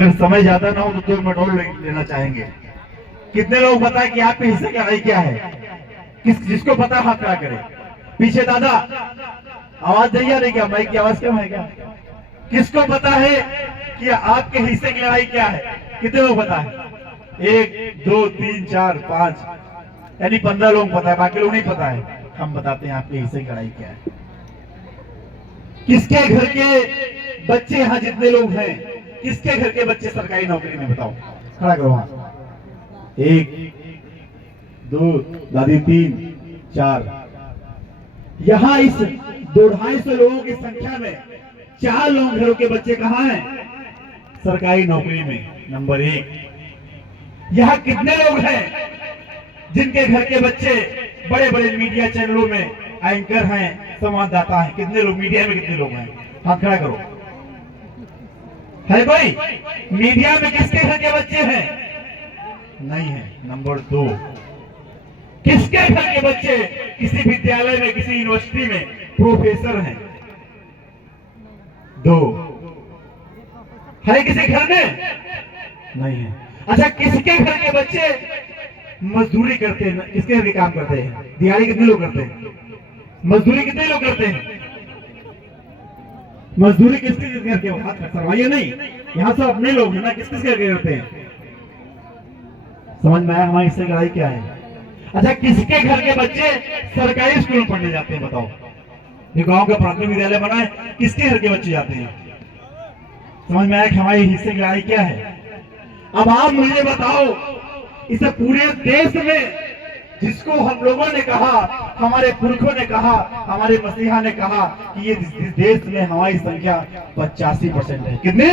अगर समय ज्यादा ना हो तो 2 मिनट और लेना चाहेंगे। कितने लोग पता है कि आपके हिस्से की लड़ाई क्या है? जिसको पता है हाथ खड़ा करे। पीछे दादा आवाज नहीं आ रही क्या? माइक की आवाज कम है क्या? किसको पता है कि आपके हिस्से की लड़ाई क्या है? कितने लोग पता है? 1 2 3 4 5 यानी 15 लोग पता है, बाकी लोग नहीं पता है। हम बताते हैं आपके हिस्से की लड़ाई क्या है। किसके घर के बच्चे यहाँ जितने लोग हैं, किसके घर के बच्चे सरकारी नौकरी में? बताओ, खड़ा करो वहां। 1 2 दादी 3 4। यहाँ इस 200-250 लोगों की संख्या में 4 लोग घरों के बच्चे कहाँ हैं? सरकारी नौकरी में। नंबर 1। यहाँ कितने लोग हैं जिनके घर के बच्चे बड़े बड़े मीडिया चैनलों में एंकर हैं, संवाददाता हैं? कितने लोग मीडिया में? कितने लोग हैं? हाथ खड़ा करो। है कोई? मीडिया में किसके घर के बच्चे हैं? नहीं है। नंबर 2, किसके घर के बच्चे किसी विद्यालय में, किसी यूनिवर्सिटी में प्रोफेसर हैं? 2 है। किसी घर में? नहीं है। अच्छा, किसके घर के बच्चे मजदूरी करते हैं? किसके घर के काम करते हैं? दिहाड़ी कितने लोग करते हैं? मजदूरी कितने लोग करते हैं? मजदूरी किसके घर के? हाथ सरवाइए नहीं, यहाँ सब अपने लोग हैं ना। किस किस घर के करते हैं? समझ में आया हमारी इससे लड़ाई क्या है? अच्छा, किसके घर के बच्चे सरकारी स्कूल में पढ़ने जाते हैं? बताओ। ये गांव का प्राथमिक विद्यालय बना है, किसके घर के बच्चे जाते हैं? समझ में आया कि हमारी हिस्से की लड़ाई क्या है? अब आप मुझे बताओ, इस पूरे देश में जिसको हम लोगों ने कहा, हमारे पुरखों ने कहा, हमारे मसीहा ने कहा कि ये देश में हमारी संख्या 85% है। कितने?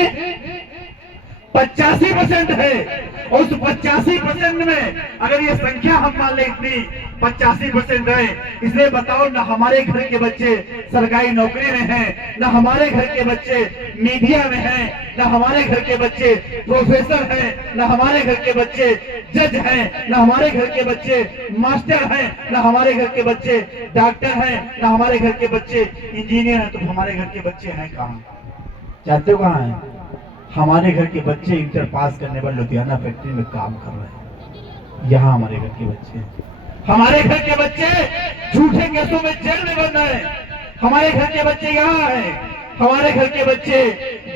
85% है। और उस 85% में अगर ये संख्या हम मान लें इतनी 85% है, इसलिए बताओ ना हमारे घर के बच्चे सरकारी नौकरी में हैं, ना हमारे घर के बच्चे मीडिया में हैं, ना हमारे घर के बच्चे प्रोफेसर हैं, ना हमारे घर के बच्चे जज हैं, ना हमारे घर के बच्चे मास्टर हैं, ना हमारे घर के बच्चे डॉक्टर हैं, ना हमारे घर के बच्चे इंजीनियर हैं। तो हमारे घर के बच्चे हैं कहाँ? जानते हो कहाँ हैं? हमारे घर के बच्चे इंटर पास करने पर लुधियाना फैक्ट्री में काम कर रहे हैं। यहाँ हमारे घर के बच्चे हैं। हमारे घर के बच्चे झूठे केसों में जेल में बंद हैं। हमारे घर के बच्चे यहाँ हैं। हमारे घर के बच्चे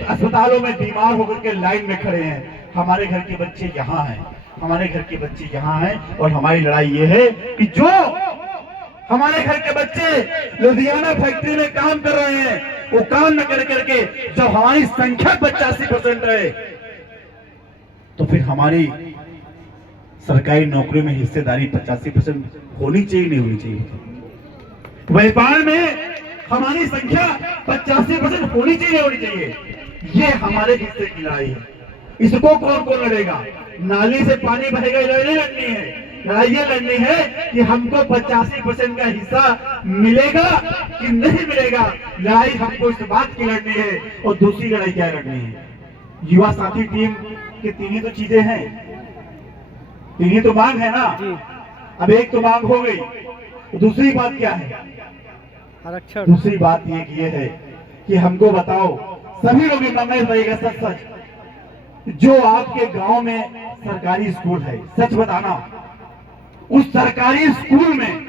अस्पतालों में बीमार होकर के लाइन में खड़े हैं। हमारे घर के बच्चे यहाँ हैं। हमारे घर के बच्चे यहाँ हैं। और हमारी लड़ाई ये है कि जो हमारे घर के बच्चे लुधियाना फैक्ट्री में काम कर रहे हैं, वो काम न कर करके जब हमारी संख्या 85% है, तो फिर हमारी सरकारी नौकरी में हिस्सेदारी 85% होनी चाहिए, नहीं होनी चाहिए? व्यापार में हमारी संख्या 85% होनी चाहिए, नहीं होनी चाहिए? ये हमारे हिस्से की लड़ाई है। इसको कौन कौन लड़ेगा? नाली से पानी बहेगा, लड़ाई लड़नी है। लड़ाई ये लड़नी है कि हमको 85% का हिस्सा मिलेगा कि नहीं मिलेगा। लड़ाई हमको इस बात की लड़नी है। और दूसरी लड़ाई क्या लड़नी है? युवा साथी टीम की 3 ही तो चीजें हैं, 3 ही तो मांग है ना। अब एक तो मांग हो गई, तो दूसरी बात क्या है? आरक्षण। दूसरी बात ये है कि हमको बताओ, सभी लोग मांगे रहेगा सच सच, जो आपके गांव में सरकारी स्कूल है, सच बताना, उस सरकारी स्कूल में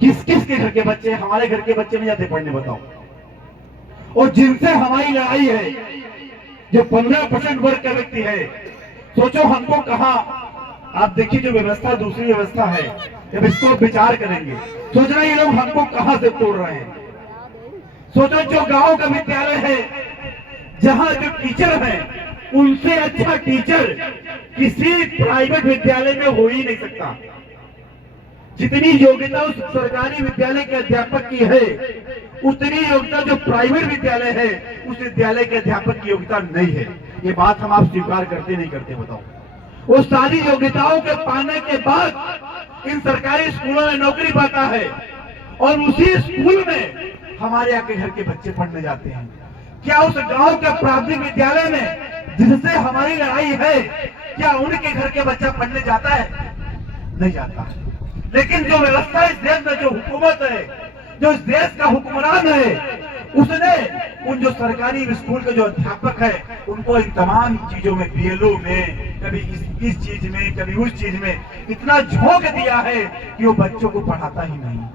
किस किस के घर के बच्चे? हमारे घर के बच्चे नहीं जाते पढ़ने, बताओ। और जिनसे हमारी लड़ाई है, जो 15% वर्ग का व्यक्ति है, सोचो हमको कहा। आप देखिए, जो व्यवस्था दूसरी व्यवस्था है, जब इसको विचार करेंगे, सोच रहे ये लोग हमको कहां से तोड़ रहे हैं। सोचो, जो गांव का विद्यालय है, जहां जो टीचर है, उनसे अच्छा टीचर किसी प्राइवेट विद्यालय में हो ही नहीं सकता। जितनी योग्यता उस सरकारी विद्यालय के अध्यापक की है, उतनी योग्यता जो प्राइवेट विद्यालय है, उस विद्यालय के अध्यापक की योग्यता नहीं है। ये बात हम आप स्वीकार करते नहीं करते? बताओ। वो सारी योग्यताओं के पाने के बाद इन सरकारी स्कूलों में नौकरी पाता है, और उसी स्कूल में हमारे यहाँ के घर के बच्चे पढ़ने जाते हैं। क्या उस गांव के प्राथमिक विद्यालय में जिससे हमारी लड़ाई है, क्या उनके घर के बच्चा पढ़ने जाता है? नहीं जाता। लेकिन जो व्यवस्था इस देश में, जो हुकूमत है, जो इस देश का हुक्मरान है, उसने उन जो सरकारी स्कूल के जो अध्यापक है उनको इन तमाम चीजों में, बीएलओ में, कभी इस चीज में, कभी उस चीज में इतना झोंक दिया है कि वो बच्चों को पढ़ाता ही नहीं।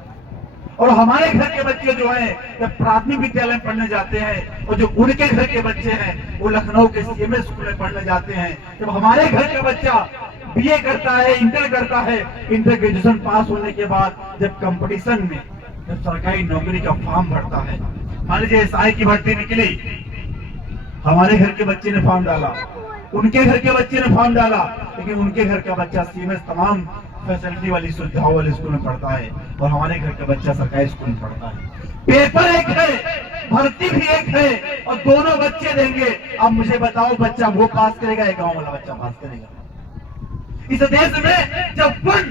और हमारे घर के बच्चे जो हैं जब प्राथमिक विद्यालय में पढ़ने जाते हैं और जो उनके घर के बच्चे हैं वो लखनऊ के सीएमएस स्कूल में पढ़ने जाते हैं, जब हमारे घर का बच्चा बीए करता है, इंटर करता है, इंटर ग्रेजुएशन पास होने के बाद जब कंपटीशन में जब सरकारी नौकरी का फॉर्म भरता है, मान लीजिए एसआई की भर्ती निकली, हमारे घर के बच्चे ने फॉर्म डाला, उनके घर के बच्चे ने फॉर्म डाला, लेकिन उनके घर का बच्चा सीएमएस तमाम फैसिलिटी वाली सुविधाओं वाले स्कूल में पढ़ता है और हमारे घर का बच्चा सरकारी स्कूल में पढ़ता है। पेपर एक है, भर्ती भी एक है और दोनों बच्चे देंगे। अब मुझे बताओ बच्चा वो पास करेगा या गांव वाला बच्चा पास करेगा? इस देश में जब वन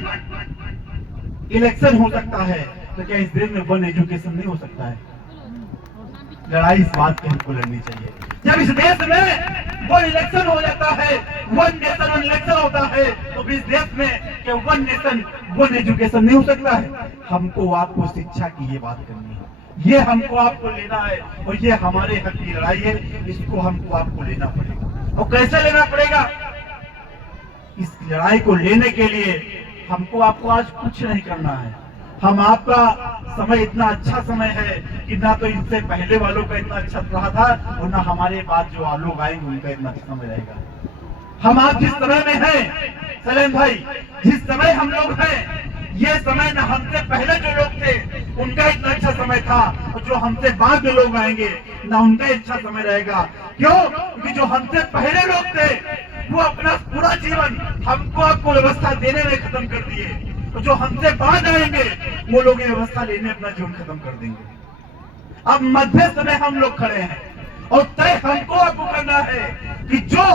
इलेक्शन हो सकता है तो क्या इस देश में वन एजुकेशन नहीं हो सकता है? लड़ाई इस बात की हमको लड़नी चाहिए। जब इस देश में वन इलेक्शन हो जाता है, वन नेशन वन इलेक्शन होता है, तो इस देश में क्या वन नेशन वन एजुकेशन नहीं हो सकता है? हमको आपको शिक्षा की ये बात करनी है, ये हमको आपको लेना है और ये हमारे हक की लड़ाई है, इसको हमको आपको लेना पड़ेगा। और कैसे लेना पड़ेगा? इस लड़ाई को लेने के लिए हमको आपको आज कुछ नहीं करना है। हम आपका समय इतना अच्छा समय है कि ना तो इनसे पहले वालों का इतना अच्छा रहा था और ना हमारे बाद जो लोग आएंगे उनका इतना अच्छा समय रहेगा। हम आप जिस समय में हैं सलेम भाई, जिस समय हम लोग हैं, ये समय न हमसे पहले जो लोग थे उनका इतना अच्छा समय था और जो हमसे बाद में लोग आएंगे ना उनका अच्छा समय रहेगा। क्यों? क्योंकि जो हमसे पहले लोग थे वो अपना पूरा जीवन हमको आपको व्यवस्था देने में खत्म कर दिए, तो जो हमसे बाद आएंगे वो लोग ये व्यवस्था लेने अपना जीवन खत्म कर देंगे। अब मध्य समय हम लोग खड़े हैं और तय हमको आपको करना है कि जो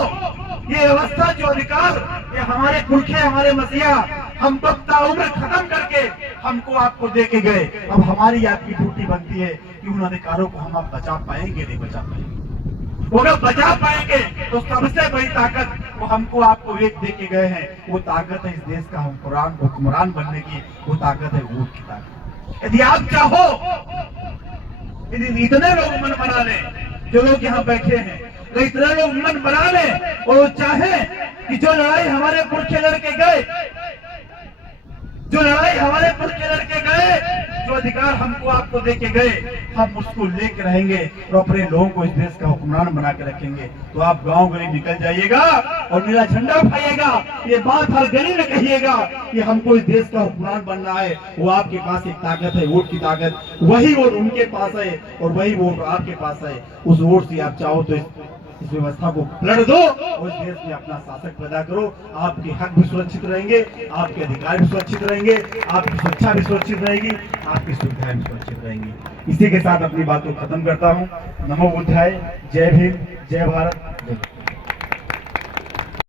ये व्यवस्था, जो अधिकार ये हमारे पुरखे, हमारे मसीहा हम उम्र खत्म करके हमको आपको दे के गए, अब हमारी आपकी ड्यूटी बनती है कि उन अधिकारों को हम आप बचा पाएंगे नहीं बचा पाएंगे। वो अगर बचा पाएंगे तो सबसे बड़ी ताकत वो हमको आपको एक दे के गए हैं, वो ताकत है इस देश का हुक्मरान बनने की, वो ताकत है वोट की ताकत। यदि आप चाहो, यदि इतने लोग मन बना लें, जो लोग यहाँ बैठे हैं, तो इतने लोग मन बना लें और वो चाहे कि जो लड़ाई हमारे पुरखे लड़के गए, जो लड़ाई हमारे पुरखे लड़के गए, जो अधिकार हमको आपको दे के गए, हम उसको लेकर रहेंगे और अपने लोगों को इस देश का हुक्मरान बना के रखेंगे। तो आप गांव गली निकल जाइएगा और नीला झंडा उठाइएगा, ये बात हर गली में कहिएगा कि हमको इस देश का हुक्मरान बनना है। वो आपके पास एक ताकत है, वोट की ताकत, वही वोट उनके पास है और वही वोट आपके पास है। उस वोट से आप चाहो तो इस व्यवस्था को लड़ दो और इस देश में अपना शासक पैदा करो। आपके हक भी सुरक्षित रहेंगे, आपके अधिकार भी सुरक्षित रहेंगे, आपकी सुरक्षा भी सुरक्षित रहेगी, आपकी सुविधाएं भी सुरक्षित रहेंगी। इसी के साथ अपनी बात को खत्म करता हूँ। नमो बुद्धाय, जय भीम, जय भारत, जय।